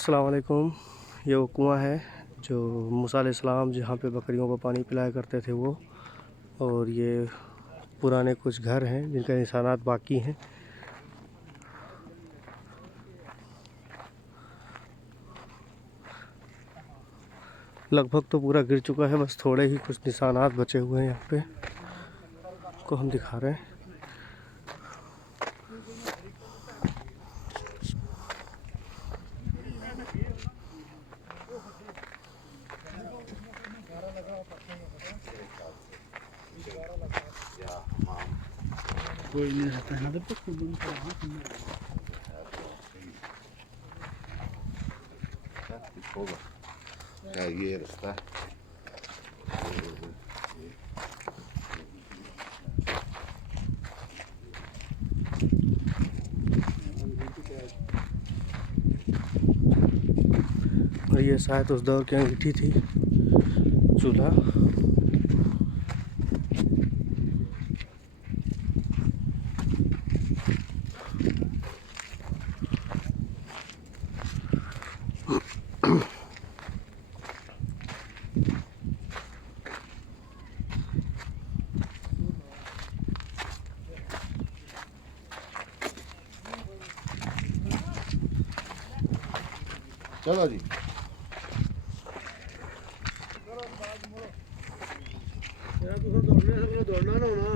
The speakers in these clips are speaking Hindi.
अस्सलाम वालेकुम। ये वो कुआं है जो मूसा अलैहिस्सलाम जहाँ पे बकरियों को पानी पिलाया करते थे वो, और ये पुराने कुछ घर हैं जिनके निशानात बाकी हैं। लगभग तो पूरा गिर चुका है, बस थोड़े ही कुछ निशानात बचे हुए हैं यहाँ पे, को हम दिखा रहे हैं। कोई नहीं रहता है ना तो Ya yer está. और ये शायद उस दौर की अंगीठी थी, चूल्हा। चलो जी। दौड़ना ना होना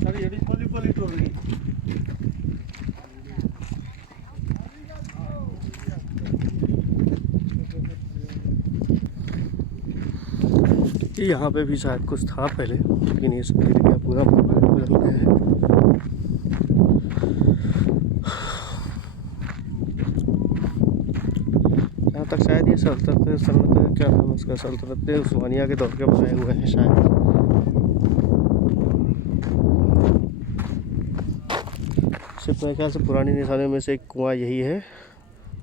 सारी यदि पली पली टोल रही। यहाँ पे भी शायद कुछ था पहले, लेकिन ये सब एरिया पूरा बदल गया है। यहाँ तक शायद ये सल्तनत क्या नाम उसका, सल्तनत उस्मानिया के दौर के बनाए हुए हैं शायद। सिर्फ मेरे ख्याल से पुरानी निशानियों में से एक कुआं यही है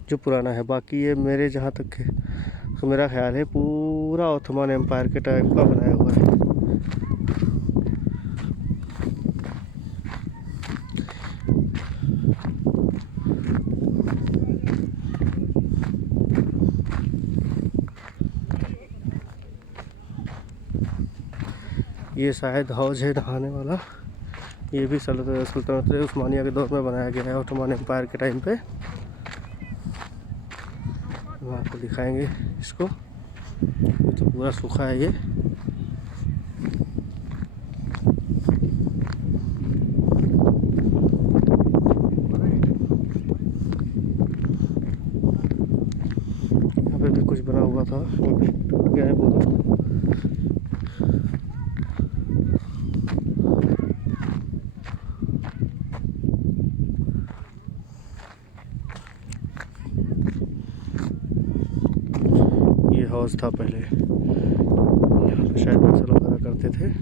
जो पुराना है। बाकी ये मेरे जहाँ तक है, तो मेरा ख्याल है पूरा ऑटोमन एम्पायर के टाइम का बनाया हुआ है। ये शायद हौज है नहाने वाला। ये भी सल्तनत उस्मानिया के दौर में बनाया गया है, ऑटोमन एम्पायर के टाइम पे। हम आपको दिखाएंगे इसको। ये तो पूरा सूखा है ये। यहाँ पे भी कुछ बना हुआ था, वो भी टूट गया है पूरा। ये हाउस था पहले, यहाँ पे शायद फसल वगैरह करते थे।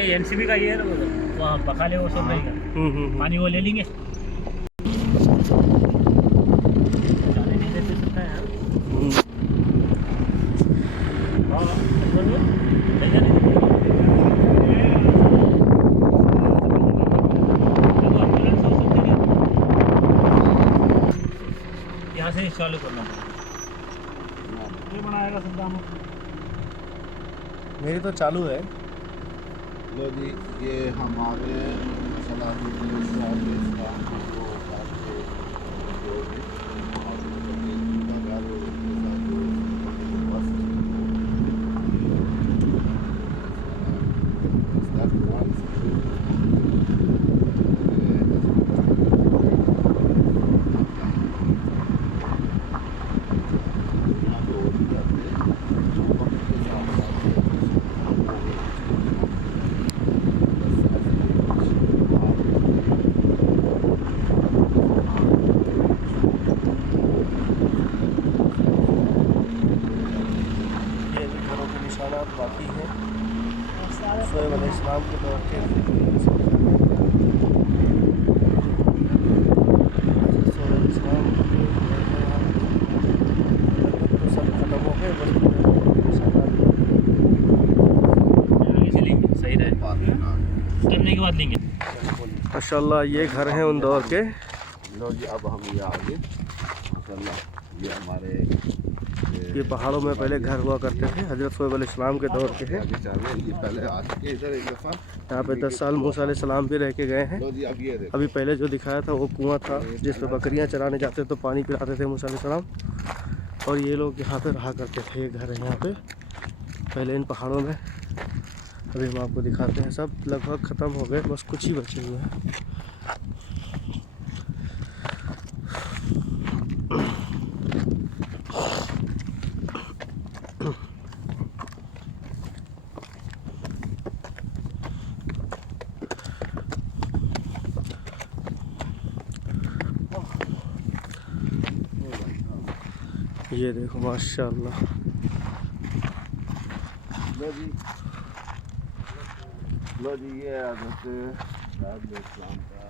ये एनसीबी का ये वहाँ बखाले वो सब रहेगा, पानी वो ले लेंगे। जाने नहीं देते सकता है यार। हाँ, ले जाने देते। यहाँ से चालू करना ये बनाएगा सद्दाम। मेरी तो चालू है। लो जी, ये हमारे मसाला बाकी है शोएब अलैहिस्सलाम के दौर के। तो सब खत्म हो गए, बस सही रहे, करने के बाद लेंगे। माशाल्लाह ये घर हैं उन दौर के। लो जी, अब हम ये आगे माशाल्लाह ये हमारे ये पहाड़ों में पहले घर हुआ करते थे, हज़रत शोएब अलैहिस्सलाम के दौर के हैं। आगे चले, ये पहले आ चुके इधर एक दफ़ा। यहाँ पे 10 साल मूसा अलैहिस्सलाम भी रह के गए हैं। लो जी, अब ये देखो, अभी पहले जो दिखाया था वो कुआं था जिस पे बकरियां चराने जाते तो पानी पिलाते थे मूसा अलैहिस्सलाम। और ये लोग यहाँ पे रहा करते थे। ये घर है यहाँ पे पहले इन पहाड़ों में। अभी हम आपको दिखाते हैं, सब लगभग ख़त्म हो गए, बस कुछ ही बचे हुए हैं। ये देखो माशाल्लाह। लो जी, लो जी, ये हज़रत शोएब अलैहिस्सलाम का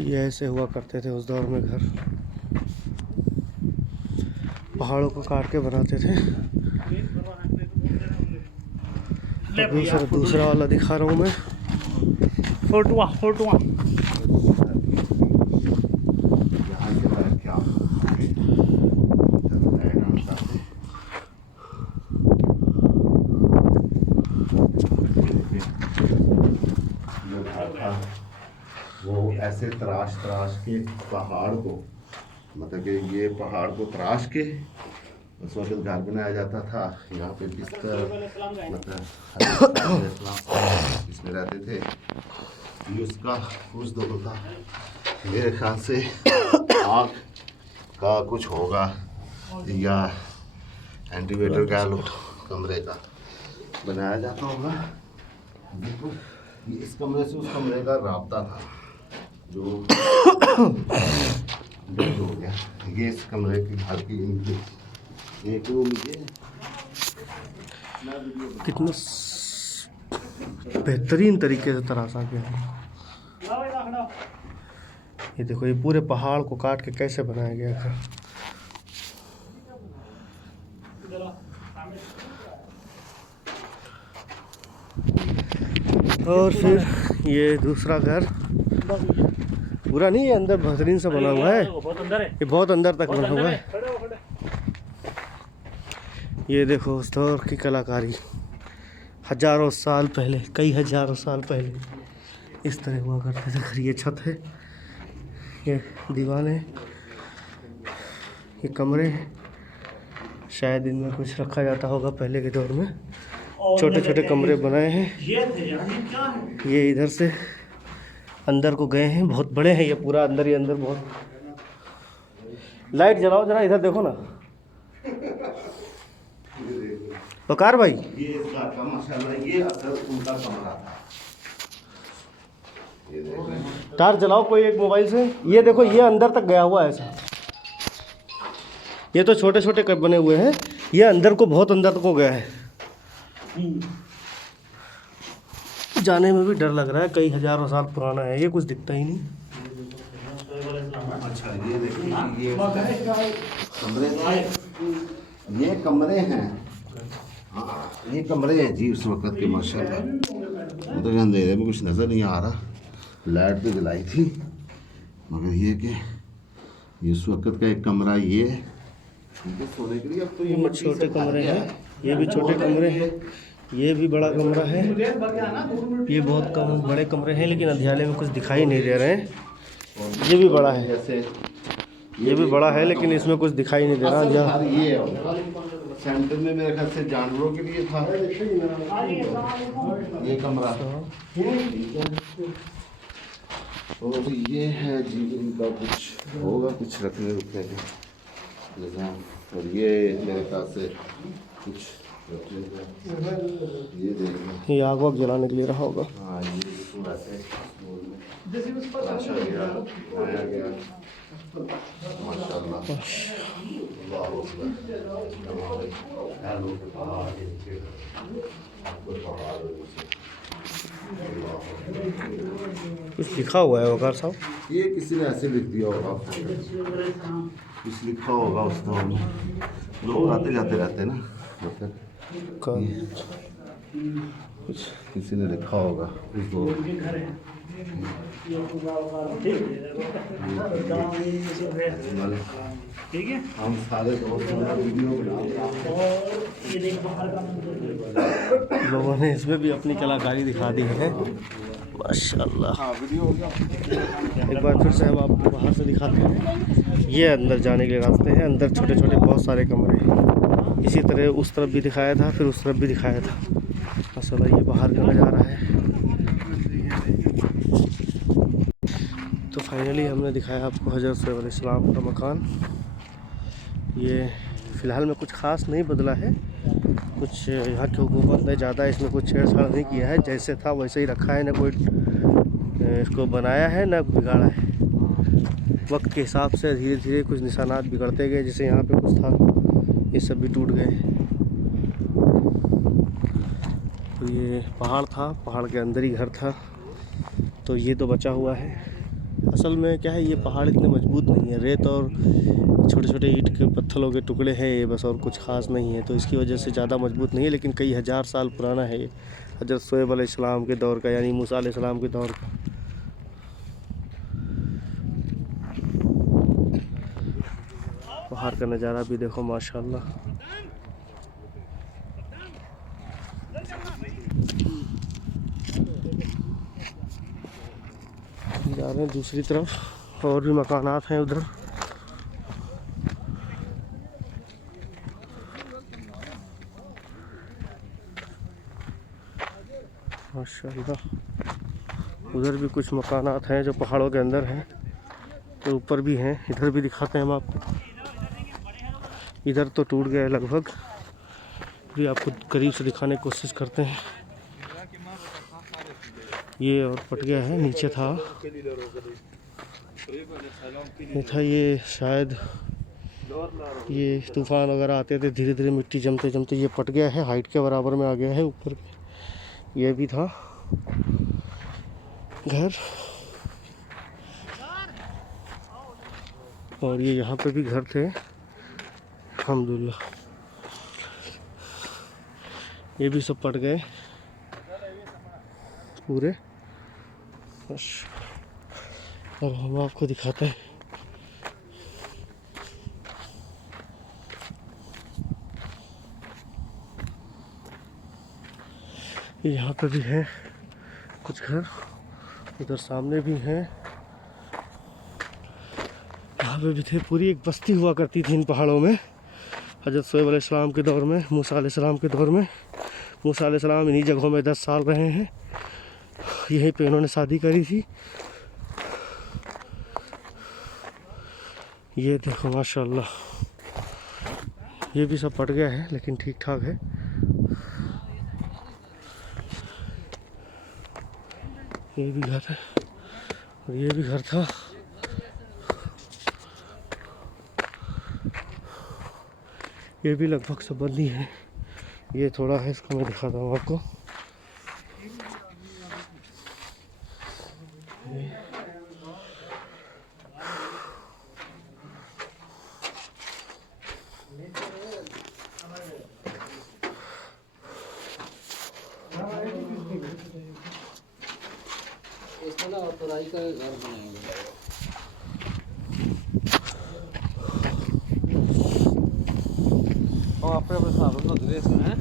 ये ऐसे हुआ करते थे उस दौर में घर, पहाड़ों को काट के बनाते थे। दूसरा वाला दिखा रहा हूँ मैं, फोटुआ यहाँ से बैठ के आप जो घर था वो ऐसे तराश के पहाड़ को, मतलब कि ये पहाड़ को तराश के उस वक्त घर बनाया जाता था। यहाँ पे बिस्तर मतलब इसमें रहते थे। ये उसका उस दौर था, मेरे ख्याल से आग का कुछ होगा या एंटीवेटर का लो कमरे का बनाया जाता होगा। देखो ये इस कमरे से उस कमरे का राब्ता था जो बंद हो गया। ये इस कमरे के घर की इनकी एक रूम ये कितना बेहतरीन तरीके से तराशा गया है। ये देखो, ये पूरे पहाड़ को काट के कैसे बनाया गया था। और फिर ये दूसरा घर पूरा नहीं, ये अंदर बेहतरीन सा बना हुआ है। बहुत अंदर है, ये बहुत अंदर तक बना हुआ है। ये देखो उस दौर की कलाकारी, हजारों साल पहले, कई हजारों साल पहले इस तरह हुआ करते थे घर। ये छत है, ये दीवारें, ये कमरे, शायद इनमें कुछ रखा जाता होगा पहले के दौर में। छोटे छोटे कमरे बनाए हैं। ये इधर से अंदर को गए हैं, बहुत बड़े हैं ये, पूरा अंदर ही अंदर। बहुत लाइट जलाओ जरा, इधर देखो ना बकार भाई। ये इसका माशाल्लाह ये असल उनका कमरा था। ये देख रहे हैं, टार्च जलाओ कोई एक मोबाइल से। ये देखो ये अंदर तक गया हुआ है ऐसा। ये तो छोटे छोटे कप बने हुए हैं, ये अंदर को बहुत अंदर तक को गया है। जाने में भी डर लग रहा है, कई हजारों साल पुराना है ये, कुछ दिखता ही नहीं। अच्छा ये देखिए, ये कमरे थे, ये कमरे हैं। हाँ ये कमरे हैं जी उस वक्त के, माशाल्लाह। तो अंधेरे में कुछ नज़र नहीं आ रहा, लाइट तो जलाई थी, मगर ये कि ये उस वक्त का एक कमरा, ये इनके सोने के लिए। अब तो ये छोटे कमरे हैं, ये भी छोटे कमरे हैं, ये भी बड़ा कमरा है, ये बहुत कम बड़े कमरे हैं, लेकिन अध्यालय में कुछ दिखाई नहीं दे रहे हैं। ये भी बड़ा है, जैसे ये भी बड़ा है, लेकिन इसमें कुछ दिखाई नहीं दे रहा। घर ये है, सेंटर में मेरे ख्याल से जानवरों के लिए था ये कमरा। और ये है जी इनका कुछ होगा, कुछ रखने रुकने के निज़ाम। और ये मेरे ख्याल से कुछ ये देखना, ये आग वाग जलाने के लिए रहा होगा। हाँ ये इसको ऐसे तराशा गया, बनाया गया, माशाल्लाह। अल्लाह अकबर। के पहाड़ के नीचे पहाड़ कुछ लिखा हुआ है वकार साहब, ये किसी ने ऐसे लिख दिया होगा, कुछ लिखा होगा उस दौर में। लोग आते जाते रहते हैं ना, मतलब कुछ किसी ने लिखा होगा उस दौर में। ठीक है, हम सारे दोस्त वीडियो बना, लोगों ने इसमें भी अपनी कलाकारी दिखा दी है माशाल्लाह। एक बार फिर से हम आपको बाहर से दिखाते हैं। ये अंदर जाने के रास्ते हैं, अंदर छोटे छोटे बहुत सारे कमरे हैं। इसी तरह उस तरफ भी दिखाया था, फिर उस तरफ भी दिखाया था माशाल्लाह। ये बाहर का नज़ारा है। तो फाइनली हमने दिखाया आपको हज़रत सुहैब अलैहिस्सलाम का मकान। ये फ़िलहाल में कुछ ख़ास नहीं बदला है, कुछ यहाँ की हुकूमत ने ज़्यादा इसमें कुछ छेड़छाड़ नहीं किया है, जैसे था वैसे ही रखा है, ना कोई इसको बनाया है ना बिगाड़ा है। वक्त के हिसाब से धीरे धीरे कुछ निशानात बिगड़ते गए, जैसे यहाँ पे कुछ था ये सब भी टूट गए। तो ये पहाड़ था, पहाड़ के अंदर ही घर था, तो ये तो बचा हुआ है। असल में क्या है, ये पहाड़ इतने मजबूत नहीं है, रेत और छोटे छोटे ईंट के पत्थरों के टुकड़े हैं ये बस, और कुछ ख़ास नहीं है, तो इसकी वजह से ज़्यादा मजबूत नहीं है। लेकिन कई हज़ार साल पुराना है ये, हज़रत सुहैब अलैहिस्सलाम के दौर का, यानी मूसा अलैहिस्सलाम के दौर का। बाहर का नज़ारा भी देखो माशाल्लाह। जा रहे हैं दूसरी तरफ, और भी मकानात हैं उधर। माशाल्लाह उधर भी कुछ मकानात हैं जो पहाड़ों के अंदर हैं, तो ऊपर भी हैं। इधर भी दिखाते हैं हम आपको। इधर तो टूट गया लगभग, भी आपको करीब से दिखाने की कोशिश करते हैं। ये और पट गया है, नीचे था ये था, ये शायद ये तूफ़ान वगैरह आते थे, धीरे धीरे मिट्टी जमते जमते ये पट गया है, हाइट के बराबर में आ गया है ऊपर। ये भी था घर, और ये यहाँ पे भी घर थे अल्हम्दुलिल्लाह। ये भी सब पट गए पूरे। बस अब हम आपको दिखाते हैं। यहाँ पे भी है कुछ घर, उधर सामने भी हैं, यहाँ पे भी थे। पूरी एक बस्ती हुआ करती थी इन पहाड़ों में, हज़रत सुहैब अलैहिस्सलाम के दौर में, मूसा अलैहिस्सलाम के दौर में। मूसा अलैहिस्सलाम इन्हीं जगहों में 10 साल रहे हैं, यहीं पे इन्होंने शादी करी थी। ये देखो माशाल्लाह, ये भी सब पट गया है लेकिन ठीक ठाक है। ये भी घर है। और ये भी घर था। ये भी लगभग सब बंद ही है। ये थोड़ा है, इसको मैं दिखाता हूँ आपको। इसमें ना तराई का घर बनाएंगे। और अपने अपने हिसाब से धीरे इसमें है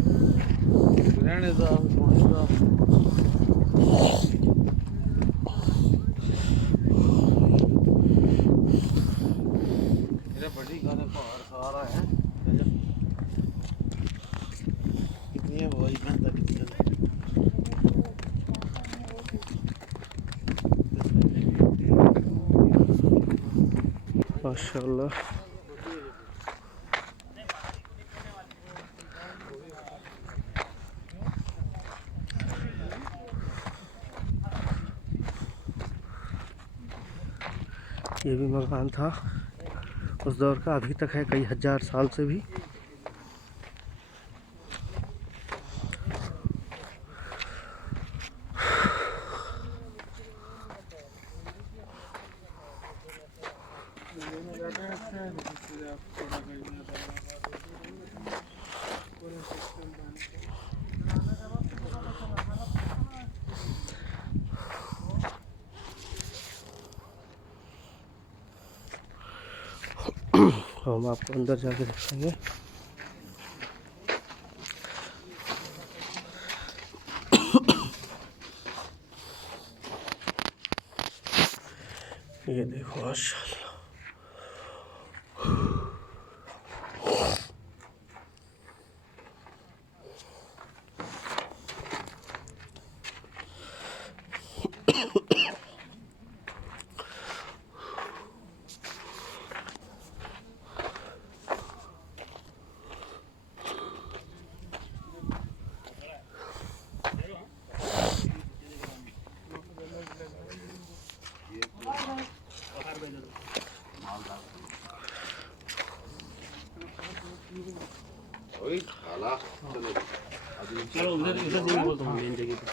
रहने का सोने का। मेरा बड़ी घर है, पहाड़ सारा है। कितनी है भाई घंटा कितनी है? माशाल्लाह। ये भी मकान था उस दौर का, अभी तक है कई हजार साल से भी। हम आपको अंदर जाके दिखाएंगे। ये देखो माशाल्लाह। चलो उधर उधर से बोलता हूँ मेन जगह पे।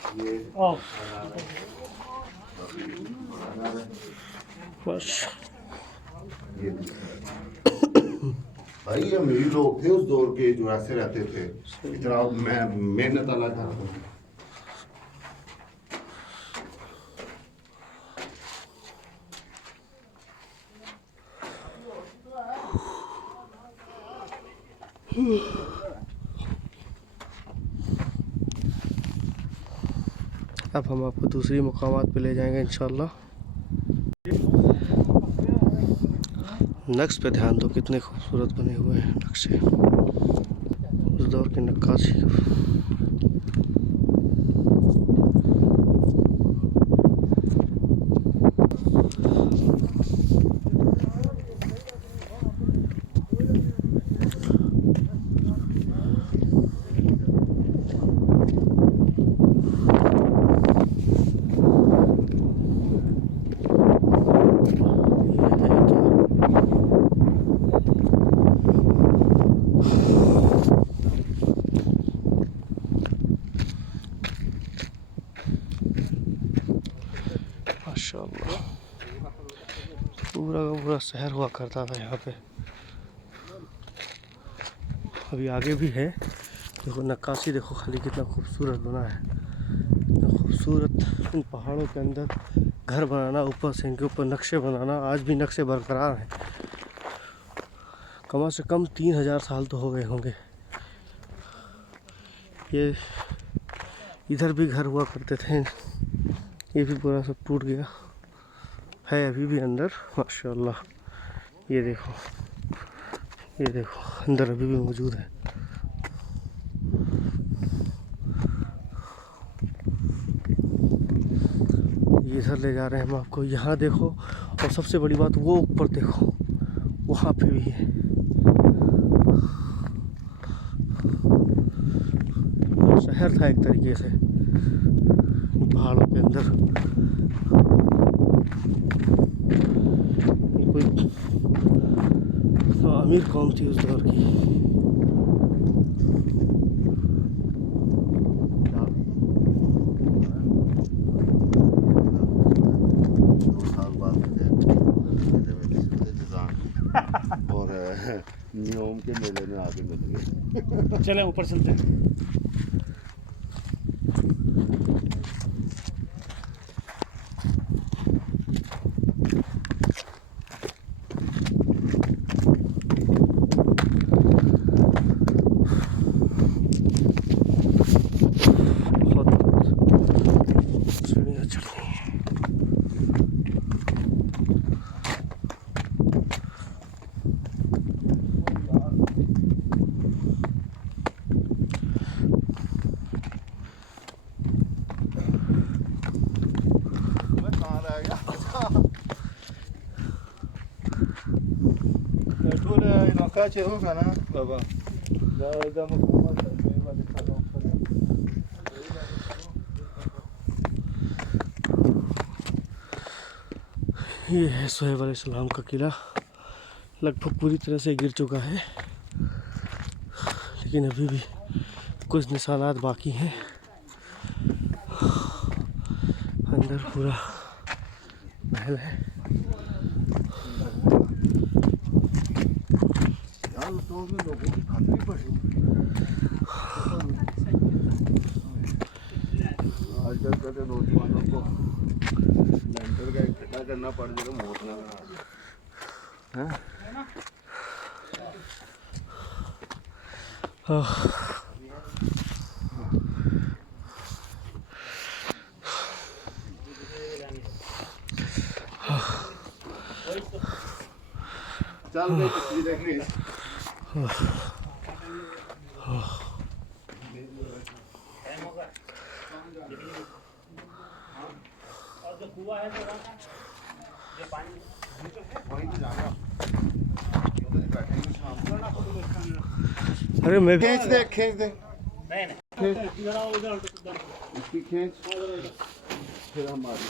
बस भाई ये अमीर लोग थे उस दौर के जो ऐसे रहते थे, इतना मेहनत वाला था। अब हम आपको दूसरी मुकामात पे ले जाएंगे इंशाल्लाह। नक्श पे ध्यान दो, कितने खूबसूरत बने हुए हैं नक्शे, उस दौर की नक्काशी। माशाल्लाह, पूरा का पूरा शहर हुआ करता था यहाँ पे। अभी आगे भी है, देखो नक्काशी देखो खाली कितना खूबसूरत बना है, इतना खूबसूरत। इन पहाड़ों के अंदर घर बनाना, ऊपर से इनके ऊपर नक्शे बनाना, आज भी नक्शे बरकरार हैं। कम से कम 3000 साल तो हो गए होंगे। ये इधर भी घर हुआ करते थे, ये भी पूरा सब टूट गया है, अभी भी अंदर माशाल्लाह। ये देखो, ये देखो अंदर अभी भी मौजूद है। ये इधर ले जा रहे हैं हम आपको, यहाँ देखो। और सबसे बड़ी बात वो ऊपर देखो, वहाँ पे भी है। शहर था एक तरीके से पहाड़ों के अंदर। कोई तो अमीर कौम थी उस दौर की। 2 साल बाद और नियोम के मेले में आके मिल गए। चले ऊपर चलते हैं। सीढ़ियाँ चढ़नी है। मैं कहाँ रह गया? इलाका चे होगा ना बाबा। ये है सोहेब अलैहिस्सलाम का किला। लगभग पूरी तरह से गिर चुका है, लेकिन अभी भी कुछ निशानात बाकी हैं। अंदर पूरा महल है। यार तो में लोगों की खातरी पड़ी। आजकल के नौजवानों को लेंटर का इकट्ठा करना पड़ जाएगा, मौत ना हाँ? चल गई तस्वीर देखनी है। वहीं तो जाना। उधर ही बैठेंगे शाम को। अरे मैं भी खींच दे, खींच दे। नहीं इसकी खींच फिर हम आगे।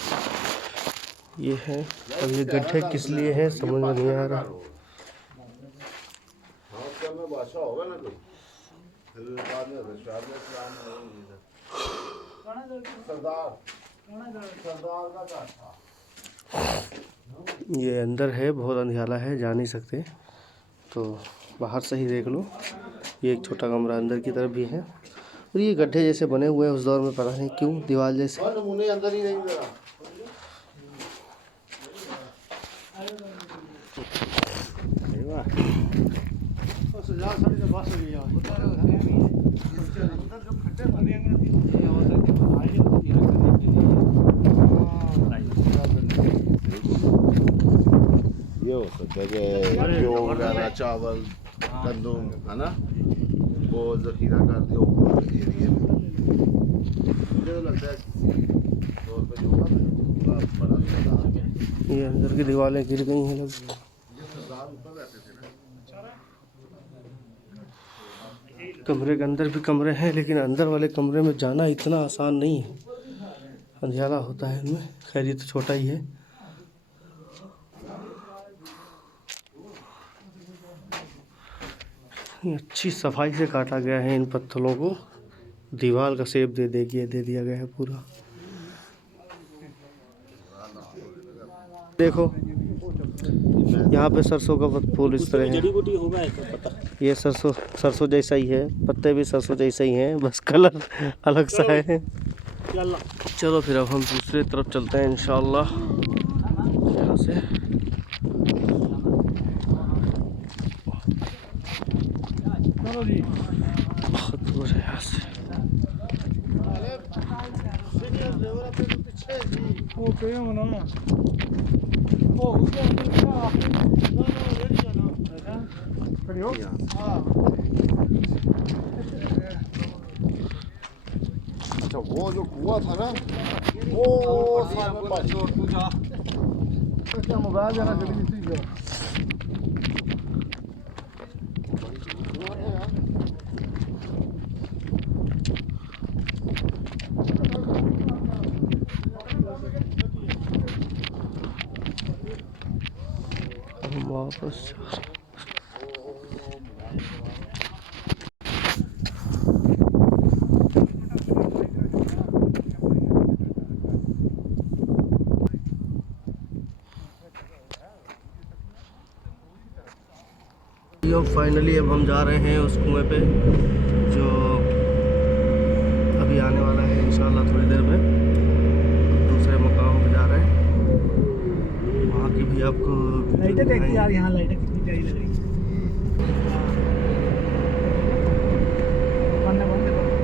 ये है। अब ये गड्ढे किस लिए हैं समझ में नहीं आ रहा। हाँ में बादशाह होगा ना कोई। फिर बाद में रशियाद में इस्लाम सरदार सरदार का घर था। ये अंदर है, बहुत अंधियाला है, जा नहीं सकते, तो बाहर से ही देख लो। ये एक छोटा कमरा अंदर की तरफ भी है, और ये गड्ढे जैसे बने हुए हैं उस दौर में, पता नहीं क्यों दीवार जैसे। और नमूने अंदर ही नहीं जरा। सजा साड़ी से बस हो गई यार। अंदर जो खड्डे बने हैं ये होता है कि बनाई होती है करने के लिए। ये हो सकता है कि गेहूं वगैरह चावल गंदम है ना, वो जखीरा कर दिया ऊपर एरिया में। मुझे तो लगता है किसी तौर पे जो बड़ा सरदार ये अंदर की दीवारें गिर गई हैं लगभग। ऊपर रहते थे ना। कमरे के अंदर भी कमरे हैं, लेकिन अंदर वाले कमरे में जाना इतना आसान नहीं है, अंधियाला होता है इनमें। खैर ये तो छोटा ही है। ये अच्छी सफाई से काटा गया है इन पत्थरों को, दीवार का शेप दे दिया गया है पूरा। देखो यहाँ पे सरसों का फूल इस तरह है। जड़ी बूटी होगा तो पता। ये सरसों जैसा ही है, पत्ते भी सरसों जैसे ही हैं, बस कलर अलग सा है। चलो फिर अब हम दूसरे तरफ चलते हैं इंशाअल्लाह। यहाँ से चलो जी। बहुत दूर है यहाँ से। वो पे होना वो उसके अंदर क्या ना रेडी है ना खड़ी हो। हां अच्छा वो जो कुआं था ना, वो सामने पानी। तू जा क्या मोबाइल जरा जल्दी से जा। वापस फाइनली अब हम जा रहे हैं उस कुएं पे जो अभी आने वाला है इंशाल्लाह थोड़ी देर में। दूसरे मुकाम पे जा रहे हैं, वहाँ की भी आपको लाइटें देखिए यार, यहाँ लाइटें कितनी प्यारी लग रही है। बंद है, बंद है, बंद है।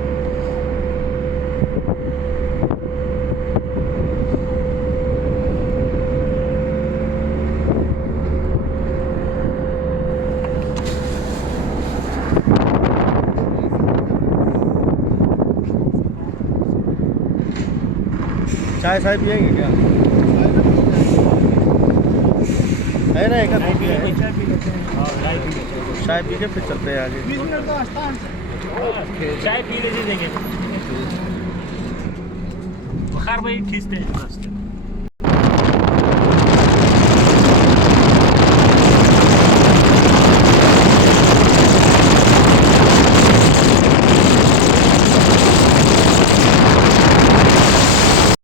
चाय चाय पिएंगे क्या? है ना एक आध पिया है। चाय पी लेते हैं। हाँ, चाय पी लेते हैं। चाय पी के फिर चलते हैं आगे। 20 मिनट का रास्ता है। चाय पी लीजिए, देंगे बुखार भाई खींचते हैं रास्ते में।